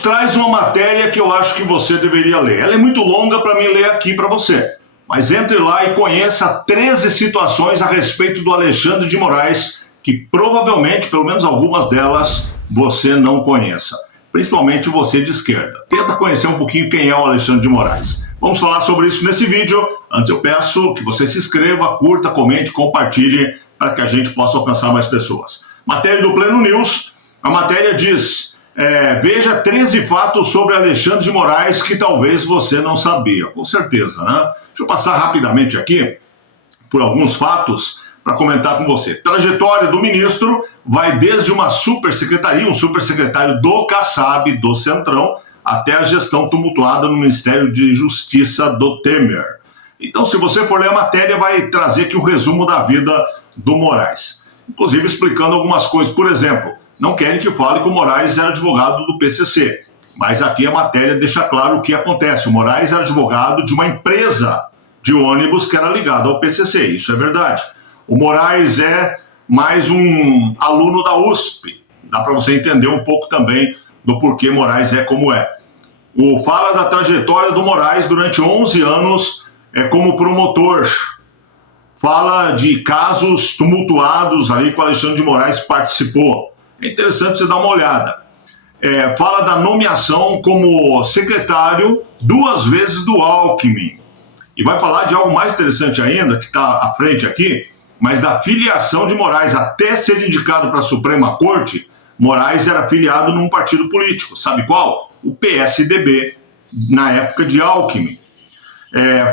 traz uma matéria que eu acho que você deveria ler. Ela é muito longa para mim ler aqui para você, mas entre lá e conheça 13 situações a respeito do Alexandre de Moraes que provavelmente, pelo menos algumas delas, você não conheça. Principalmente você de esquerda. Tenta conhecer um pouquinho quem é o Alexandre de Moraes. Vamos falar sobre isso nesse vídeo. Antes eu peço que você se inscreva, curta, comente, compartilhe para que a gente possa alcançar mais pessoas. Matéria do Pleno News. A matéria diz: veja 13 fatos sobre Alexandre de Moraes que talvez você não sabia. Com certeza, né? Deixa eu passar rapidamente aqui por alguns fatos para comentar com você. Trajetória do ministro vai desde uma supersecretaria, um supersecretário do Kassab, do Centrão, até a gestão tumultuada no Ministério de Justiça do Temer. Então, se você for ler a matéria, vai trazer aqui o resumo da vida do Moraes. Inclusive explicando algumas coisas. Por exemplo, não querem que fale que o Moraes era advogado do PCC, mas aqui a matéria deixa claro o que acontece. O Moraes era advogado de uma empresa de ônibus que era ligada ao PCC, isso é verdade. O Moraes é mais um aluno da USP. Dá para você entender um pouco também do porquê Moraes é como é. Fala da trajetória do Moraes durante 11 anos como promotor. Fala de casos tumultuados ali que o Alexandre de Moraes participou. É interessante você dar uma olhada. Fala da nomeação como secretário 2 vezes do Alckmin. E vai falar de algo mais interessante ainda, que está à frente aqui, mas da filiação de Moraes. Até ser indicado para a Suprema Corte, Moraes era filiado num partido político. Sabe qual? O PSDB, na época de Alckmin.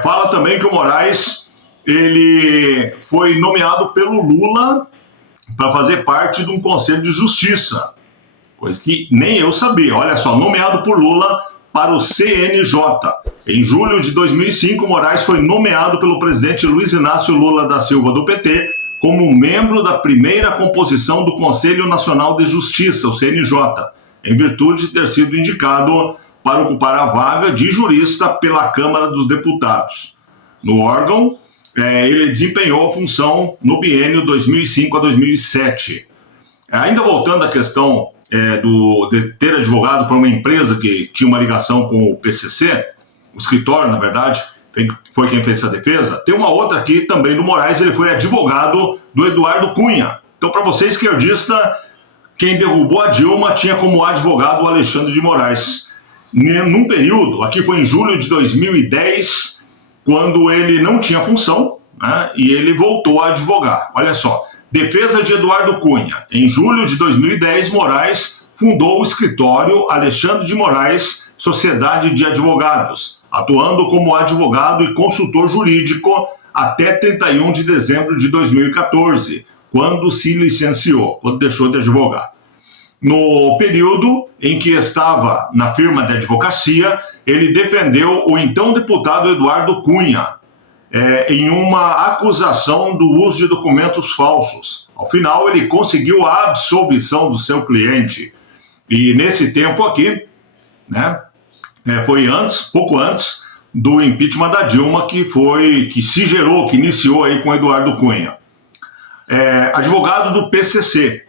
Fala também que o Moraes ele foi nomeado pelo Lula para fazer parte de um Conselho de Justiça, coisa que nem eu sabia. Olha só, nomeado por Lula para o CNJ. Em julho de 2005, Moraes foi nomeado pelo presidente Luiz Inácio Lula da Silva, do PT, como membro da primeira composição do Conselho Nacional de Justiça, o CNJ, em virtude de ter sido indicado para ocupar a vaga de jurista pela Câmara dos Deputados. No órgão, ele desempenhou a função no biênio 2005 a 2007. Ainda voltando à questão de ter advogado para uma empresa que tinha uma ligação com o PCC, o escritório, na verdade, foi quem fez essa defesa. Tem uma outra aqui também do Moraes, ele foi advogado do Eduardo Cunha. Então, para você esquerdista, quem derrubou a Dilma tinha como advogado o Alexandre de Moraes. Num período, aqui foi em julho de 2010, quando ele não tinha função, né, e ele voltou a advogar. Olha só, defesa de Eduardo Cunha. Em julho de 2010, Moraes fundou o escritório Alexandre de Moraes, Sociedade de Advogados, atuando como advogado e consultor jurídico até 31 de dezembro de 2014, quando se licenciou, quando deixou de advogar. No período em que estava na firma de advocacia, ele defendeu o então deputado Eduardo Cunha em uma acusação do uso de documentos falsos. Ao final, ele conseguiu a absolvição do seu cliente. E nesse tempo aqui, né, foi pouco antes do impeachment da Dilma, que iniciou aí com Eduardo Cunha. Advogado do PCC,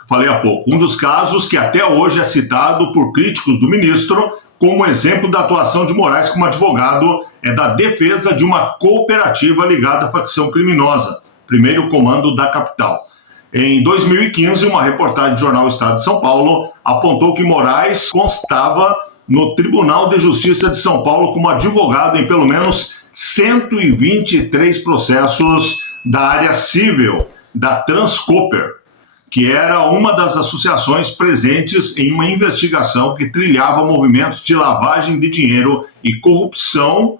que falei há pouco, um dos casos que até hoje é citado por críticos do ministro como exemplo da atuação de Moraes como advogado da defesa de uma cooperativa ligada à facção criminosa, primeiro comando da capital. Em 2015, uma reportagem do jornal Estado de São Paulo apontou que Moraes constava no Tribunal de Justiça de São Paulo como advogado em pelo menos 123 processos da área civil da Transcooper, que era uma das associações presentes em uma investigação que trilhava movimentos de lavagem de dinheiro e corrupção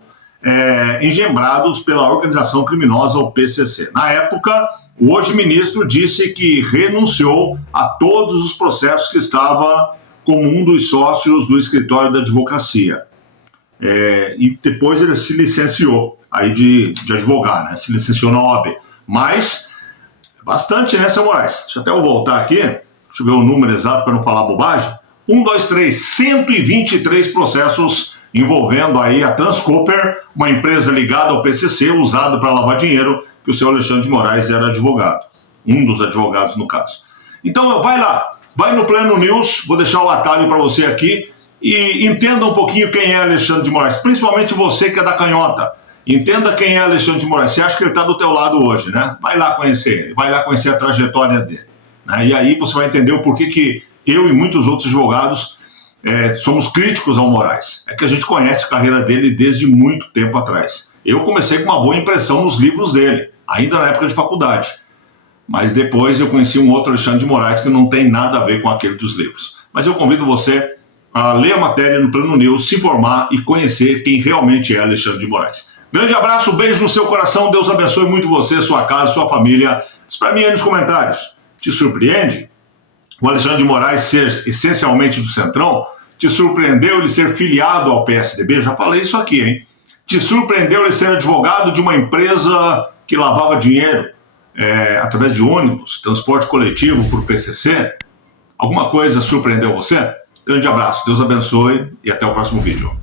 engembrados pela organização criminosa, o PCC. Na época, o hoje ministro disse que renunciou a todos os processos que estava como um dos sócios do escritório da advocacia. E depois ele se licenciou aí de advogar, né? Se licenciou na OAB. Mas, bastante, né, seu Moraes? Deixa até eu voltar aqui, deixa eu ver o número exato para não falar bobagem. 123 processos envolvendo aí a Transcooper, uma empresa ligada ao PCC, usada para lavar dinheiro, que o senhor Alexandre de Moraes era advogado. Um dos advogados, no caso. Então, vai lá. Vai no Pleno News, vou deixar o atalho para você aqui, e entenda um pouquinho quem é Alexandre de Moraes, principalmente você que é da canhota. Entenda quem é Alexandre de Moraes. Você acha que ele está do teu lado hoje, né? Vai lá conhecer ele, vai lá conhecer a trajetória dele, né? E aí você vai entender o porquê que eu e muitos outros advogados somos críticos ao Moraes. É que a gente conhece a carreira dele desde muito tempo atrás. Eu comecei com uma boa impressão nos livros dele, ainda na época de faculdade. Mas depois eu conheci um outro Alexandre de Moraes que não tem nada a ver com aquele dos livros. Mas eu convido você a ler a matéria no Plano News, se informar e conhecer quem realmente é Alexandre de Moraes. Grande abraço, beijo no seu coração, Deus abençoe muito você, sua casa, sua família. Diz para mim aí nos comentários, te surpreende o Alexandre de Moraes ser essencialmente do Centrão? Te surpreendeu ele ser filiado ao PSDB? Já falei isso aqui, hein? Te surpreendeu ele ser advogado de uma empresa que lavava dinheiro através de ônibus, transporte coletivo por PCC? Alguma coisa surpreendeu você? Grande abraço, Deus abençoe e até o próximo vídeo.